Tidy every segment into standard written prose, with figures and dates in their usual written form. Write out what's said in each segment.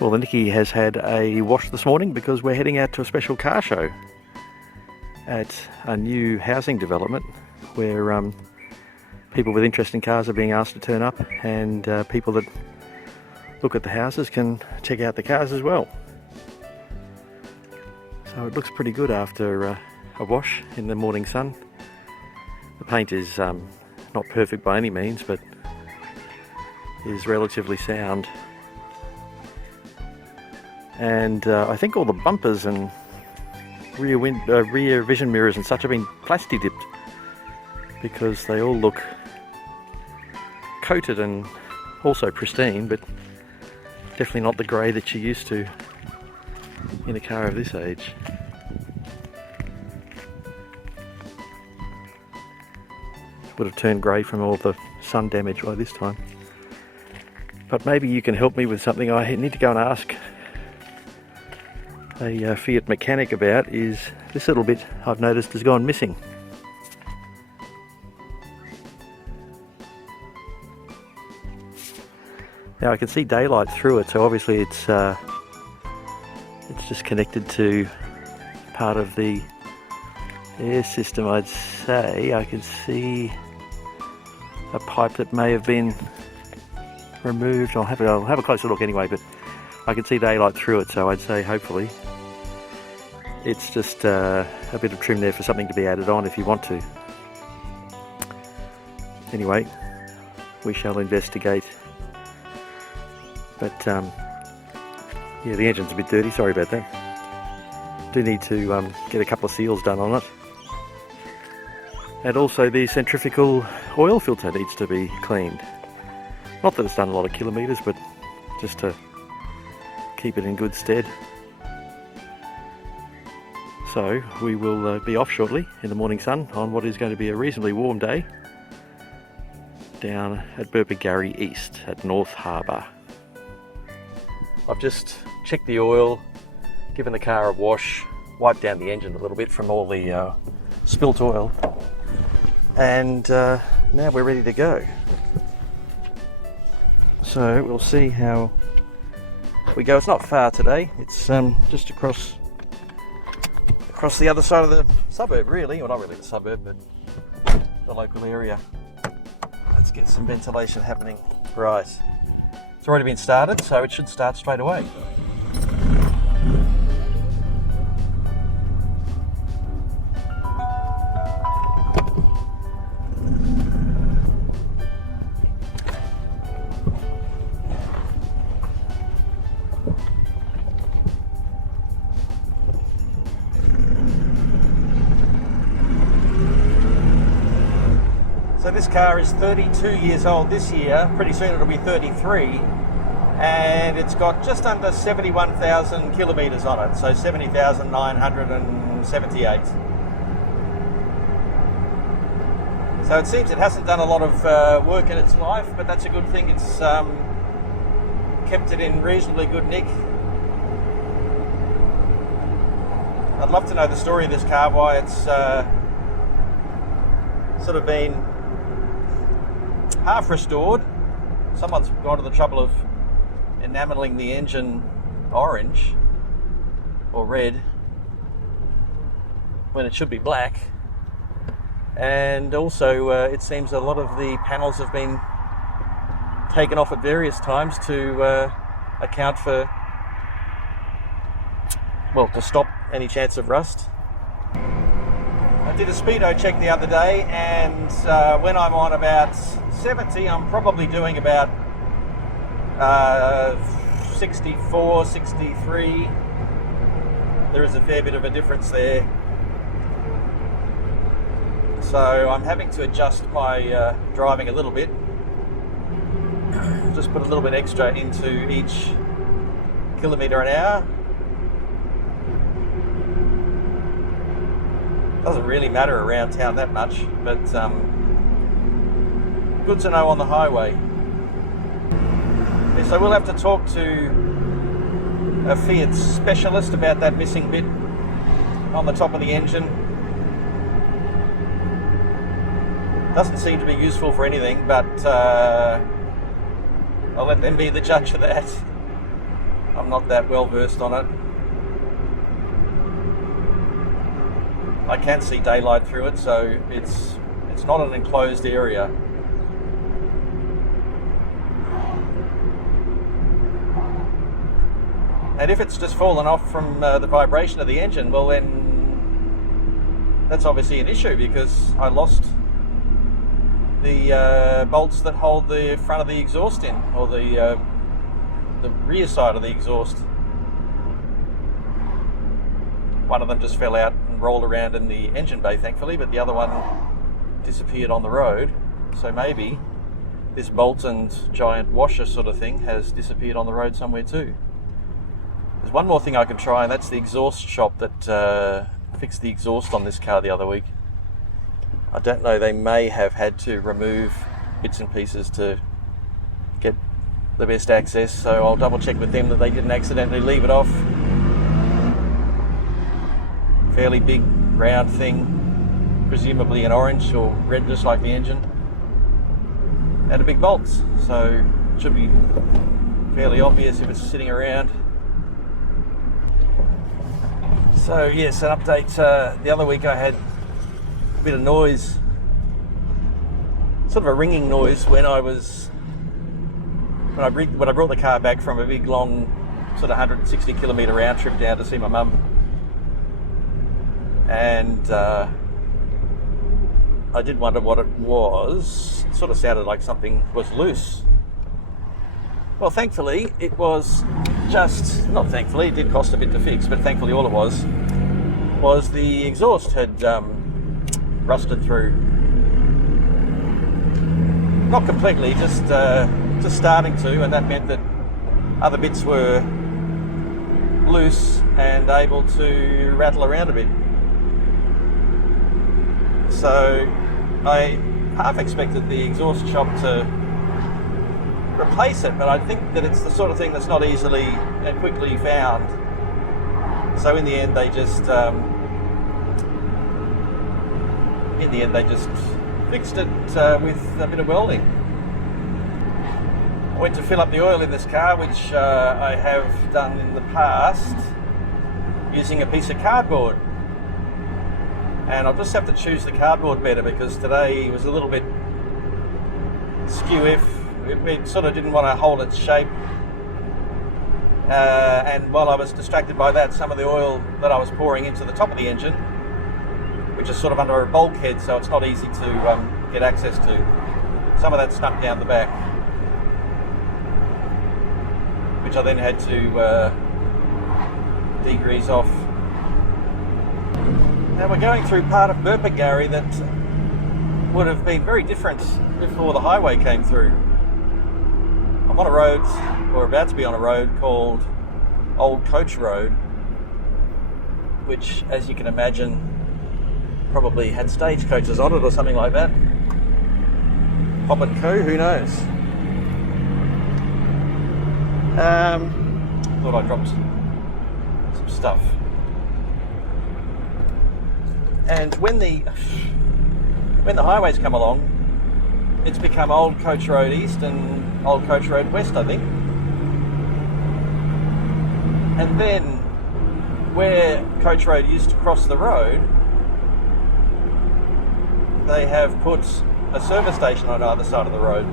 Well, the Nikki has had a wash this morning because we're heading out to a special car show at a new housing development where people with interest in cars are being asked to turn up, and people that look at the houses can check out the cars as well. So it looks pretty good after a wash in the morning sun. The paint is not perfect by any means, but is relatively sound. And I think all the bumpers and rear vision mirrors and such have been plasti dipped because they all look coated and also pristine, but definitely not the grey that you're used to in a car of this age. Would have turned grey from all the sun damage by this time. But maybe you can help me with something I need to go and ask a Fiat mechanic about. Is this little bit I've noticed has gone missing. Now I can see daylight through it, so obviously it's just connected to part of the air system, I'd say. I can see a pipe that may have been removed. I'll have a closer look anyway, but I can see daylight through it, so I'd say hopefully it's just a bit of trim there for something to be added on if you want to. Anyway, we shall investigate. But yeah, the engine's a bit dirty, sorry about that. Do need to get a couple of seals done on it. And also the centrifugal oil filter needs to be cleaned. Not that it's done a lot of kilometres, but just to keep it in good stead. So we will be off shortly in the morning sun on what is going to be a reasonably warm day down at Burpengary East at North Harbour. I've just checked the oil, given the car a wash, wiped down the engine a little bit from all the spilt oil, and now we're ready to go. So we'll see how we go. It's not far today. It's just across the other side of the suburb, really. Well, not really the suburb, but the local area. Let's get some ventilation happening. Right. It's already been started, so it should start straight away. So this car is 32 years old this year, pretty soon it'll be 33, and it's got just under 71,000 kilometres on it, so 70,978. So it seems it hasn't done a lot of work in its life, but that's a good thing. It's kept it in reasonably good nick. I'd love to know the story of this car, why it's sort of been half restored. Someone's gone to the trouble of enamelling the engine orange or red when it should be black, and also it seems a lot of the panels have been taken off at various times to account for, well, to stop any chance of rust. I did a speedo check the other day, and when I'm on about 70, I'm probably doing about 64, 63. There is a fair bit of a difference there. So I'm having to adjust my driving a little bit. Just put a little bit extra into each kilometre an hour. Doesn't really matter around town that much, but good to know on the highway. Yeah, so we'll have to talk to a Fiat specialist about that missing bit on the top of the engine. Doesn't seem to be useful for anything, but I'll let them be the judge of that. I'm not that well versed on it. I can see daylight through it, so it's not an enclosed area. And if it's just fallen off from the vibration of the engine, well then that's obviously an issue, because I lost the bolts that hold the front of the exhaust in, or the rear side of the exhaust. One of them just fell out and rolled around in the engine bay, thankfully, but the other one disappeared on the road. So maybe this bolt and giant washer sort of thing has disappeared on the road somewhere too. There's one more thing I can try, and that's the exhaust shop that fixed the exhaust on this car the other week. I don't know, they may have had to remove bits and pieces to get the best access, so I'll double check with them that they didn't accidentally leave it off. Fairly big round thing, presumably an orange or red, just like the engine, and a big bolts, so it should be fairly obvious if it's sitting around. So yes, an update. The other week I had a bit of noise, sort of a ringing noise, when I brought the car back from a big long sort of 160 kilometre round trip down to see my mum. And I did wonder what it was. It sort of sounded like something was loose. Well, thankfully, it was just, not thankfully, it did cost a bit to fix, but thankfully all it was the exhaust had rusted through. Not completely, just starting to, and that meant that other bits were loose and able to rattle around a bit. So I half expected the exhaust shop to replace it, but I think that it's the sort of thing that's not easily and quickly found. So in the end they just fixed it with a bit of welding. I went to fill up the oil in this car, which I have done in the past using a piece of cardboard. And I'll just have to choose the cardboard better, because today was a little bit skew-if. It sort of didn't want to hold its shape. And while I was distracted by that, some of the oil that I was pouring into the top of the engine, which is sort of under a bulkhead, so it's not easy to get access to, some of that snuck down the back, which I then had to degrease off. Now we're going through part of Burpengary that would have been very different before the highway came through. I'm on a road, or about to be on a road, called Old Coach Road, which, as you can imagine, probably had stagecoaches on it or something like that. Hop and Co, who knows? Thought I dropped some stuff. And when the highways come along, it's become Old Coach Road East and Old Coach Road West, I think. And then where Coach Road used to cross the road, they have put a service station on either side of the road.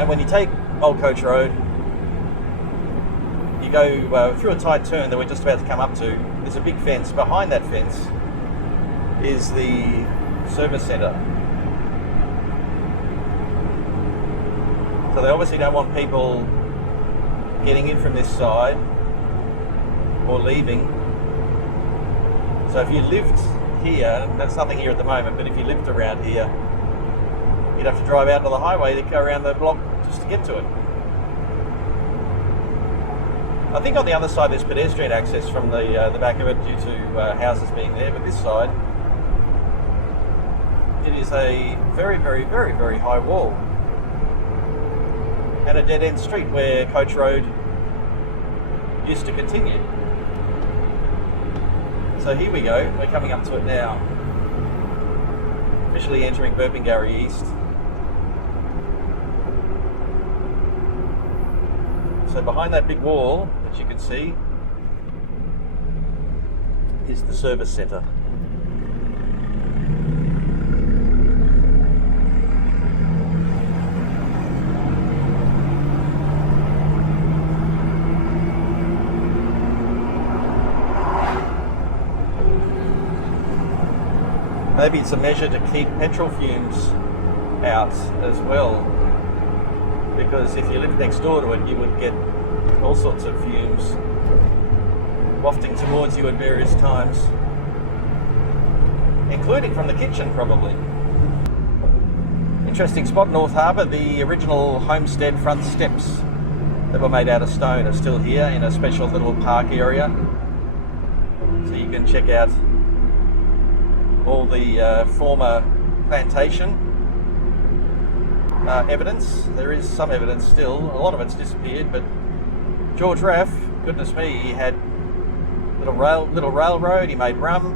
And when you take Old Coach Road, you go through a tight turn that we're just about to come up to. There's a big fence. Behind that fence is the service centre. So they obviously don't want people getting in from this side or leaving. So if you lived here, that's nothing here at the moment, but if you lived around here, you'd have to drive out to the highway to go around the block just to get to it. I think on the other side there's pedestrian access from the back of it due to houses being there, but this side, it is a very, very, very, very high wall and a dead-end street where Coach Road used to continue. So here we go, we're coming up to it now, officially entering Burpengary East. So behind that big wall, as you can see, is the service centre. Maybe it's a measure to keep petrol fumes out as well, because if you lived next door to it, you would get all sorts of fumes wafting towards you at various times, including from the kitchen probably. Interesting spot, North Harbour. The original homestead front steps that were made out of stone are still here in a special little park area, so you can check out all the former plantation evidence. There is some evidence still. A lot of it's disappeared, but George Raff, goodness me, he had little railroad. He made rum.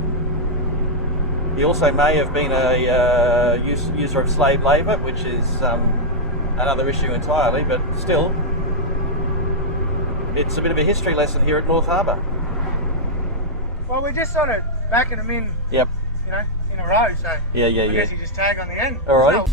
He also may have been a user of slave labour, which is another issue entirely. But still, it's a bit of a history lesson here at North Harbour. Well, we're just sort of backing them in. Yep. You know, in a row, so yeah. I guess you just tag on the end. All right.